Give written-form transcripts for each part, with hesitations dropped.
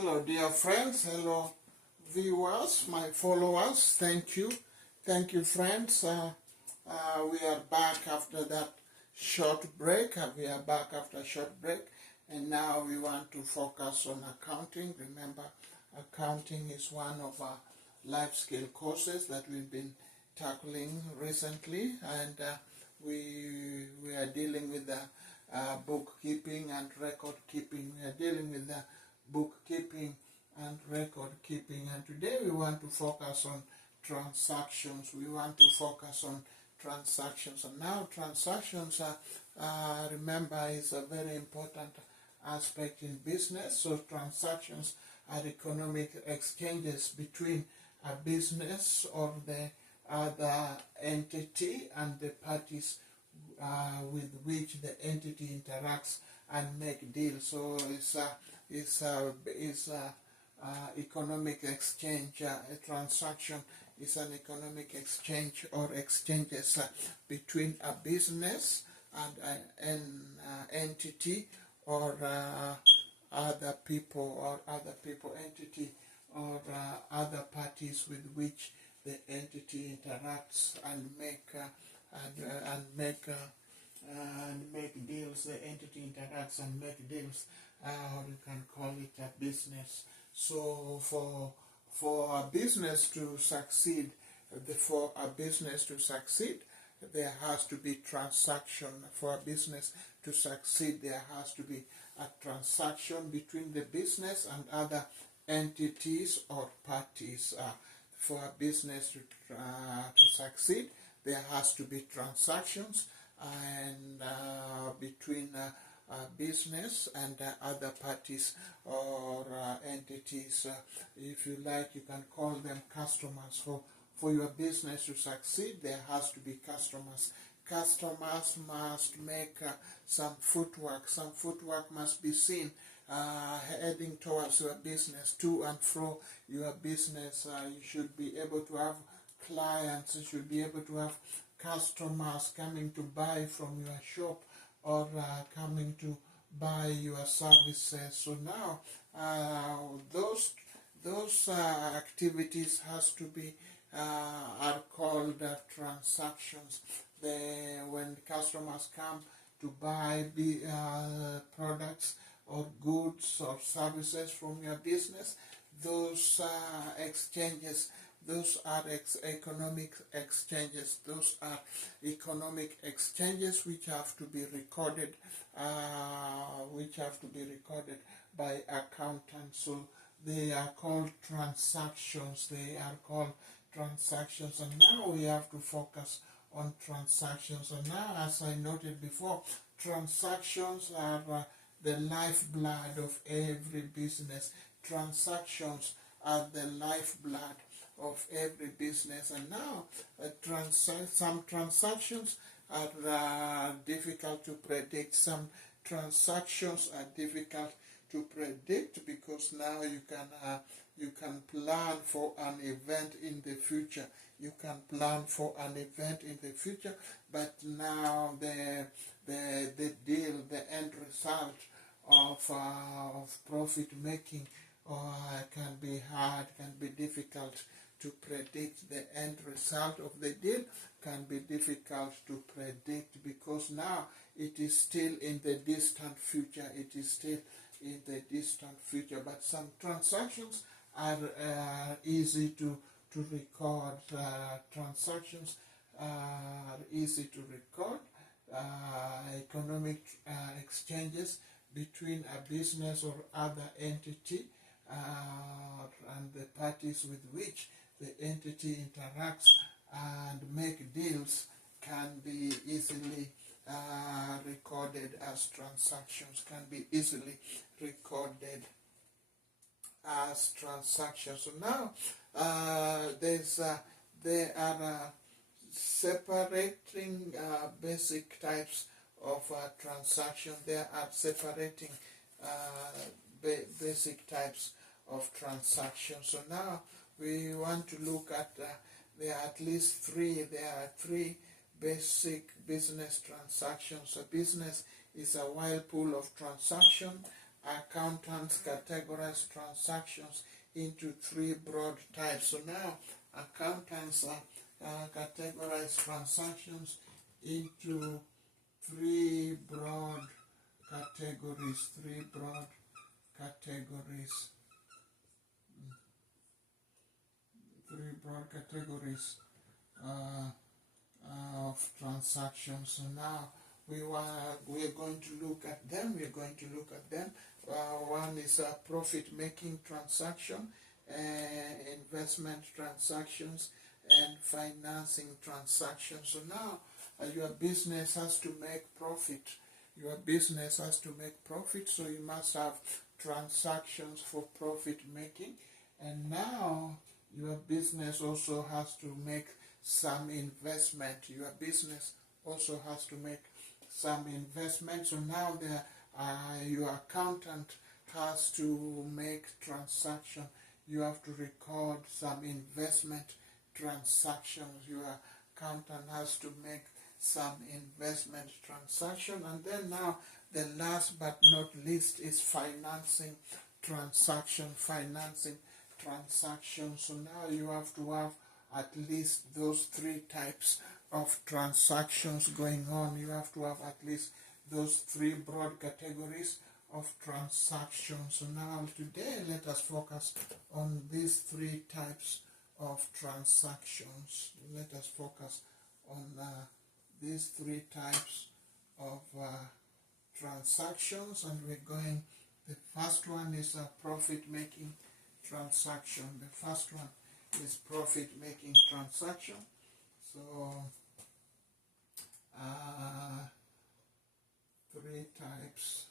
Hello, dear friends. Hello, viewers, my followers. Thank you. Thank you, friends. We are back after that short break. And now we want to focus on accounting. Remember, accounting is one of our life skill courses that we've been tackling recently, and we are dealing with the bookkeeping and record keeping. We are dealing with the bookkeeping and record keeping, and today we want to focus on transactions. And now transactions are, remember, is a very important aspect in business. So transactions are economic exchanges between a business or the other entity and the parties with which the entity interacts and make deals. So it's economic exchange. A transaction is an economic exchange or exchanges between a business and an entity or other people, entity or other parties with which the entity interacts and make deals. The entity interacts and make deals, or you can call it a business. So for a business to succeed, there has to be transaction. For a business to succeed, there has to be a transaction between the business and other entities or parties. For a business to succeed, there has to be transactions and between business and other parties or entities. If you like, you can call them customers. For your business to succeed, there has to be customers. Customers must make some footwork. Some footwork must be seen heading towards your business, to and fro your business. You should be able to have clients. You should be able to have customers coming to buy from your shop or coming to buy your services. So now those activities has to be are called transactions. When customers come to buy products or goods or services from your business, those exchanges, those are economic exchanges. Those are economic exchanges which have to be recorded, by accountants. So they are called transactions. And now we have to focus on transactions. And now, as I noted before, transactions are the lifeblood of every business. Transactions are the lifeblood of every business. And now some transactions are difficult to predict. Some transactions are difficult to predict because now you can plan for an event in the future. But now the deal, the end result of profit making can be hard, can be difficult to predict. The end result of the deal can be difficult to predict because now it is still in the distant future. But some transactions are easy to record. Transactions are easy to record. Economic exchanges between a business or other entity and the parties with which the entity interacts and make deals can be easily recorded as transactions. So now there are separating basic types of transaction. There are separating basic types of transactions. So now we want to look at there are at least three. There are three basic business transactions. A business is a whirlpool of transaction accountants categorize transactions into three broad types. So now accountants categorize transactions into three broad categories. Of transactions. So now we are going to look at them. One is a profit-making transaction, investment transactions, and financing transactions. So now your business has to make profit. So you must have transactions for profit making. And now your business also has to make some investment. So now your accountant has to make transaction. You have to record some investment transactions. Your accountant has to make some investment transaction. And then now the last but not least is financing transaction. So now you have to have at least those three types of transactions going on. You have to have at least those three broad categories of transactions. So now today let us focus on these three types of transactions. And we're going, the first one is a profit-making transaction. So three types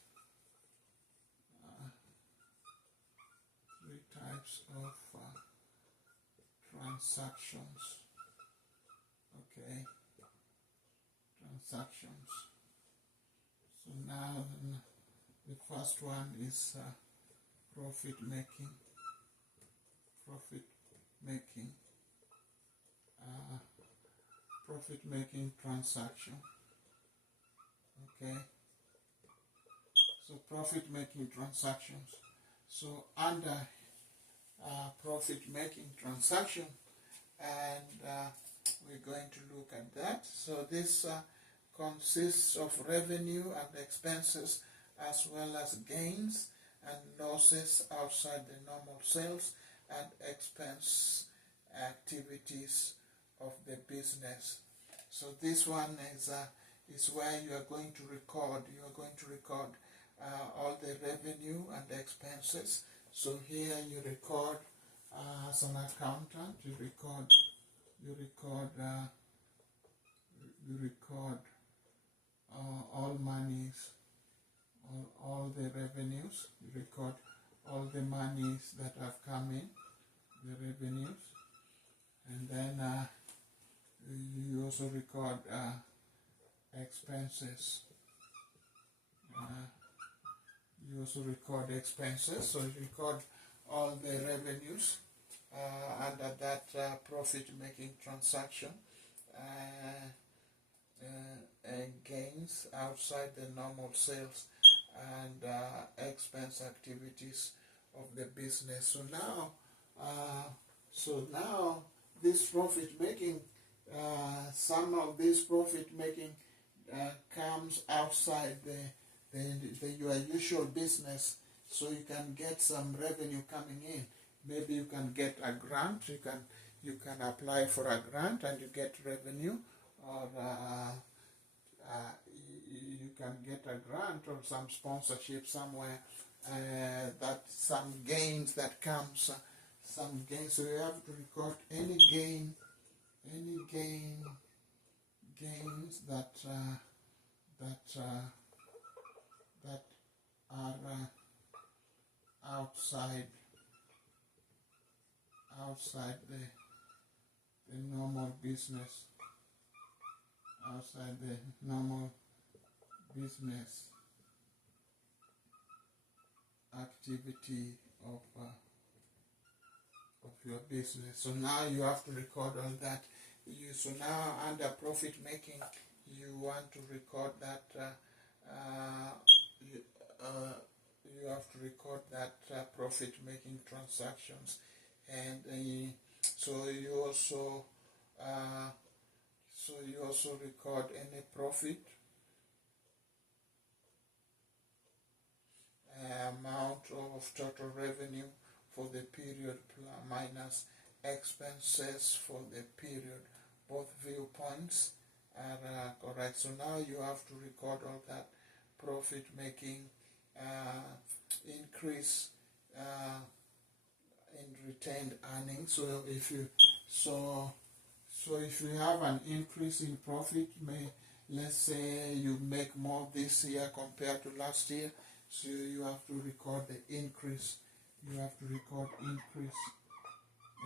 of transactions. So now the first one is profit-making transaction. So profit-making transactions. So under profit-making transaction, and we're going to look at that. So this consists of revenue and expenses, as well as gains and losses outside the normal sales and expense activities of the business. So this one is where you are going to record. All the revenue and expenses. So here you record as an accountant. You record all monies, all the revenues. You record all the monies that have come in, the revenues, and then you also record expenses. So you record all the revenues under that profit-making transaction, gains outside the normal sales, and expense activities of the business. So now this profit-making, some of this profit-making comes outside your usual business, so you can get some revenue coming in. Maybe you can get a grant. You can apply for a grant and you get revenue, or you can get a grant or some sponsorship somewhere. That some gains that comes, some gains. So you have to record any gains that are outside the normal business, activity of your business. So now you have to record all that. So now under profit making, you want to record that you have to record that profit-making transactions, and so you also record any profit, amount of total revenue for the period minus expenses for the period. Both viewpoints are correct. So now you have to record all that profit making, increase in retained earnings. So if you have an increase in profit, let's say you make more this year compared to last year, so you have to record the increase. You have to record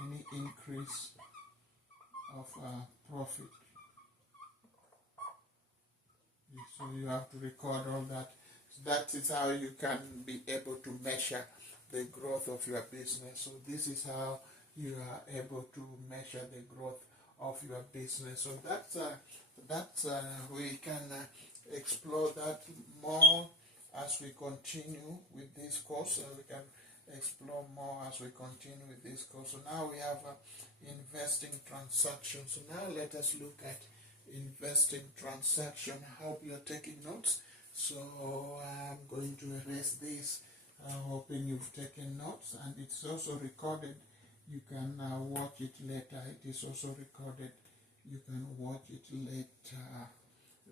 any increase of profit. So you have to record all that. That is how you can be able to measure the growth of your business. So this is how you are able to measure the growth of your business. So that's we can explore that more as we continue with this course. We can explore more as we continue with this course. So now we have investing transactions. So now let us look at investing transaction. I hope you're taking notes. So I'm going to erase this, hoping you've taken notes, and it's also recorded. You can watch it later. It is also recorded. You can watch it later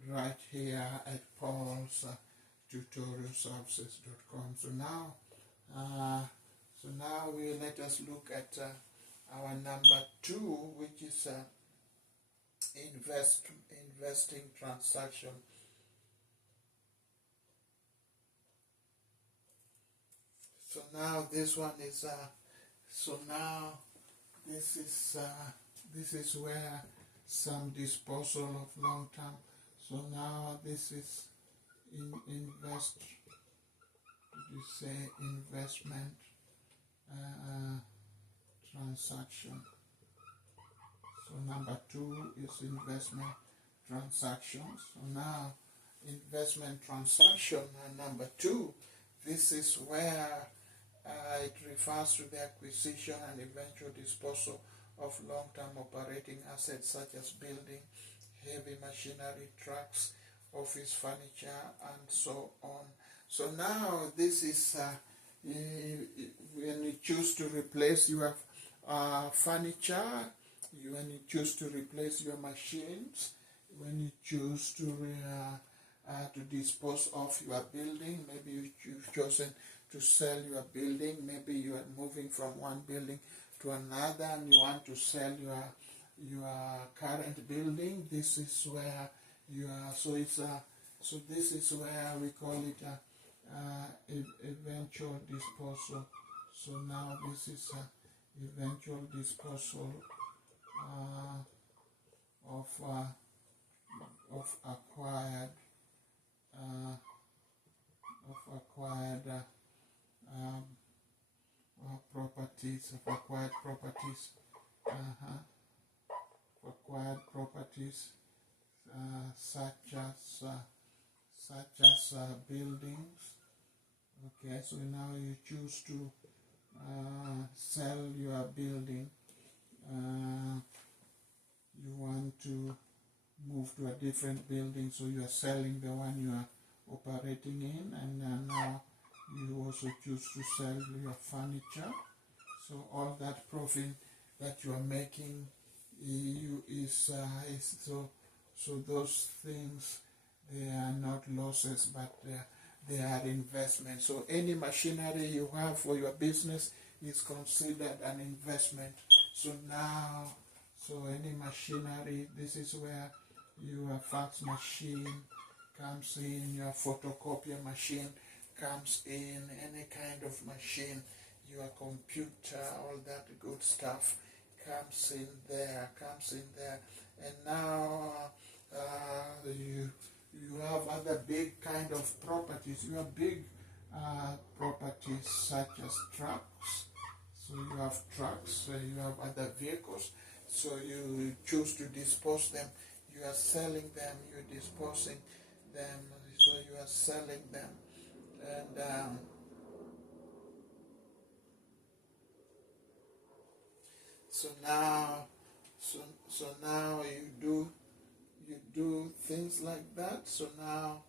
right here at Paulstutorialservices.com. So now we let us look at our number 2, which is investing transaction. So now this one is this is where some disposal of long term. So now this is investment transaction. So number 2 is investment transactions. So now investment transaction number 2, this is where it refers to the acquisition and eventual disposal of long-term operating assets such as building, heavy machinery, trucks, office furniture, and so on. So now this is when you choose to replace your furniture, when you choose to replace your machines, when you choose to dispose of your building. Maybe you've chosen to sell your building. Maybe you are moving from one building to another and you want to sell your current building. This is where you are. So this is where we call it eventual disposal. So now this is eventual disposal of acquired properties, such as buildings. Okay, so now you choose to sell your building. You want to move to a different building, so you are selling the one you are operating in, and now you also choose to sell your furniture. So all that profit that you are making so those things, they are not losses, but they are investments. So any machinery you have for your business is considered an investment. So any machinery, this is where your fax machine comes in, your photocopier machine comes in, any kind of machine, your computer, all that good stuff comes in there. And now you have other big kind of properties. You have big properties such as trucks. So you have trucks, you have other vehicles. So you choose to dispose them. You are selling them, you're disposing them. So you are selling them. And So now, so now you do things like that. So now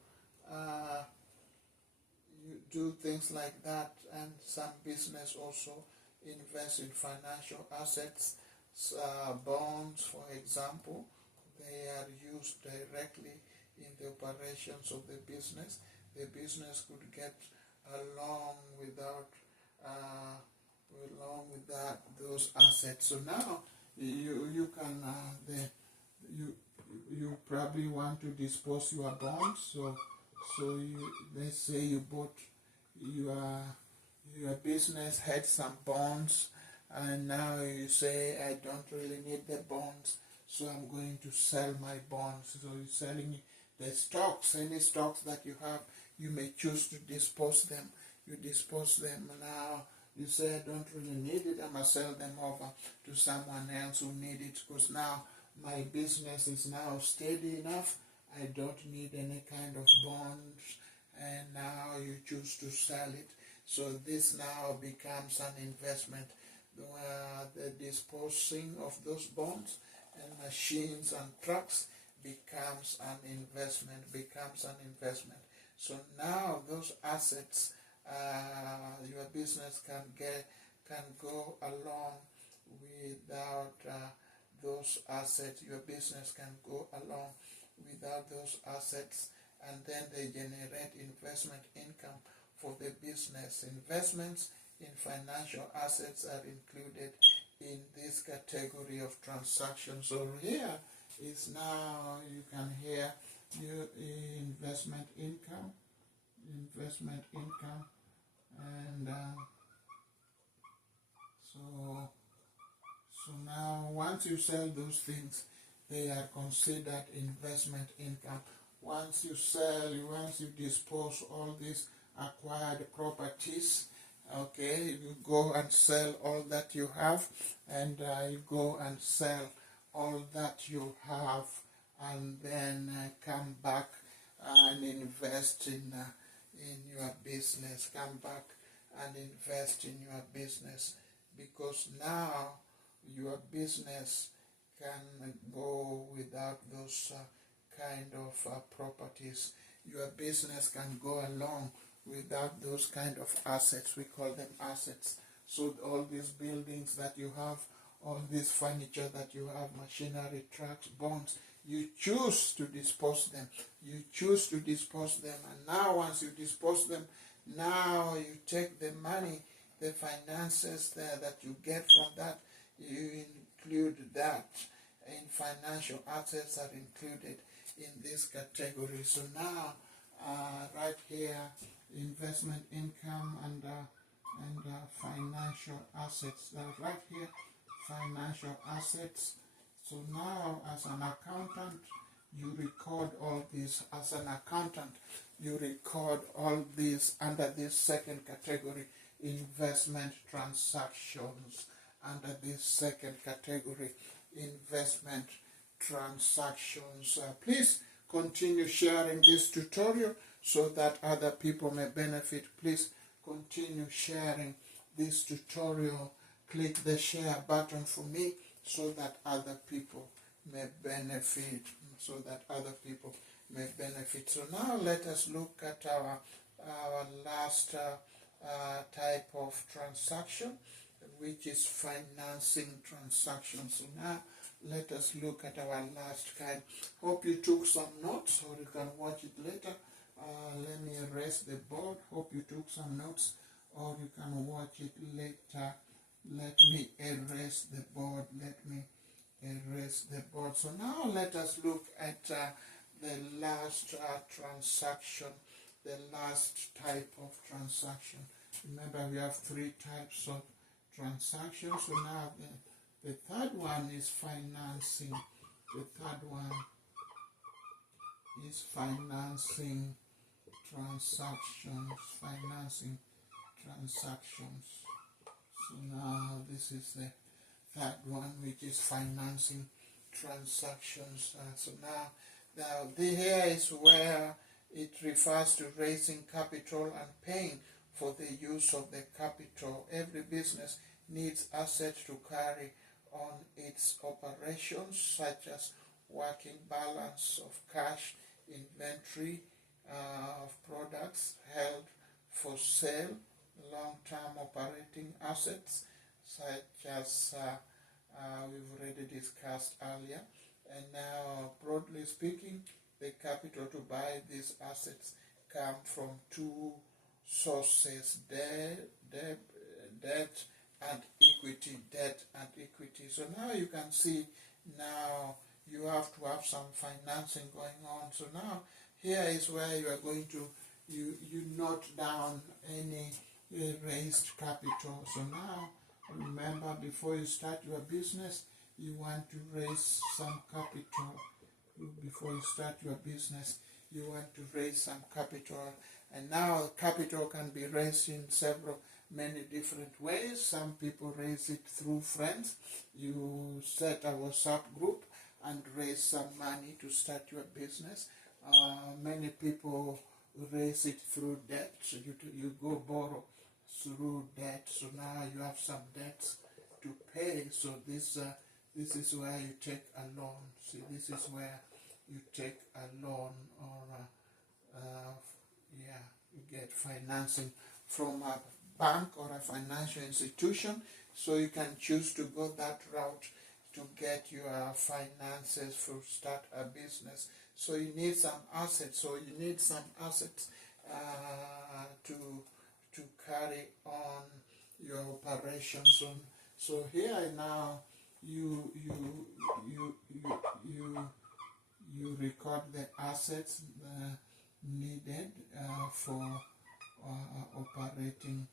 you do things like that, and some business also invest in financial assets, bonds, for example. They are used directly in the operations of the business. The business could get along without those assets. So now you can you probably want to dispose your bonds. So let's say you bought your business had some bonds, and now you say, I don't really need the bonds, so I'm going to sell my bonds. So you're selling the stocks, any stocks that you have, you may choose to dispose them. You dispose them now. You say, I don't really need it, I'm going to sell them over to someone else who need it, because now my business is now steady enough. I don't need any kind of bonds, and now you choose to sell it. So this now becomes an investment. The disposing of those bonds and machines and trucks becomes an investment. So now those assets, your business can go along without those assets. Your business can go along without those assets, and then they generate investment income for the business. Investments in financial assets are included in this category of transactions. So here is now, you can hear your investment income, and so now once you sell those things, they are considered investment income. Once you dispose all these acquired properties, okay, you go and sell all that you have, and you go and sell all that you have, and then come back and invest in your business. Come back and invest in your business, because now your business can go without those kind of properties. Your business can go along without those kind of assets. We call them assets. So all these buildings that you have, all this furniture that you have, machinery, trucks, bonds, you choose to dispose them. And now once you dispose them, now you take the money, the finances there that you get from that, you include that in financial assets are included in this category. So now right here, investment income and financial assets. Right here, financial assets. So now as an accountant, you record all these. As an accountant, you record all these under this second category, investment transactions. Under this second category, investment transactions. Please continue sharing this tutorial so that other people may benefit. Please continue sharing this tutorial. Click the share button for me so that other people may benefit. So now let us look at our last type of transaction, which is financing transactions. So now let us look at our last kind. Hope you took some notes, or you can watch it later. Let me erase the board. Hope you took some notes, or you can watch it later. Let me erase the board. So now let us look at the last transaction, the last type of transaction. Remember, we have three types of transactions. So now the third one is financing. The third one is financing transactions. So now this is the third one, which is financing transactions. So now here is where it refers to raising capital and paying for the use of the capital. Every business needs assets to carry on its operations, such as working balance of cash, inventory of products held for sale, long-term operating assets, such as we've already discussed earlier. And now, broadly speaking, the capital to buy these assets come from two sources: debt and equity. Debt and equity. So now you can see, now you have to have some financing going on. So now here is where you are going to you note down any raised capital. So now remember, before you start your business, you want to raise some capital. Before you start your business, you want to raise some capital. And now capital can be raised in many different ways. Some people raise it through friends. You set a WhatsApp group and raise some money to start your business. Many people raise it through debt. So you go borrow through debt. So now you have some debts to pay. So this is where you take a loan. See, this is where you take a loan, or you get financing from a bank or a financial institution. So you can choose to go that route to get your finances to start a business. So you need some assets. To carry on your operations. So here now you record the assets needed for operating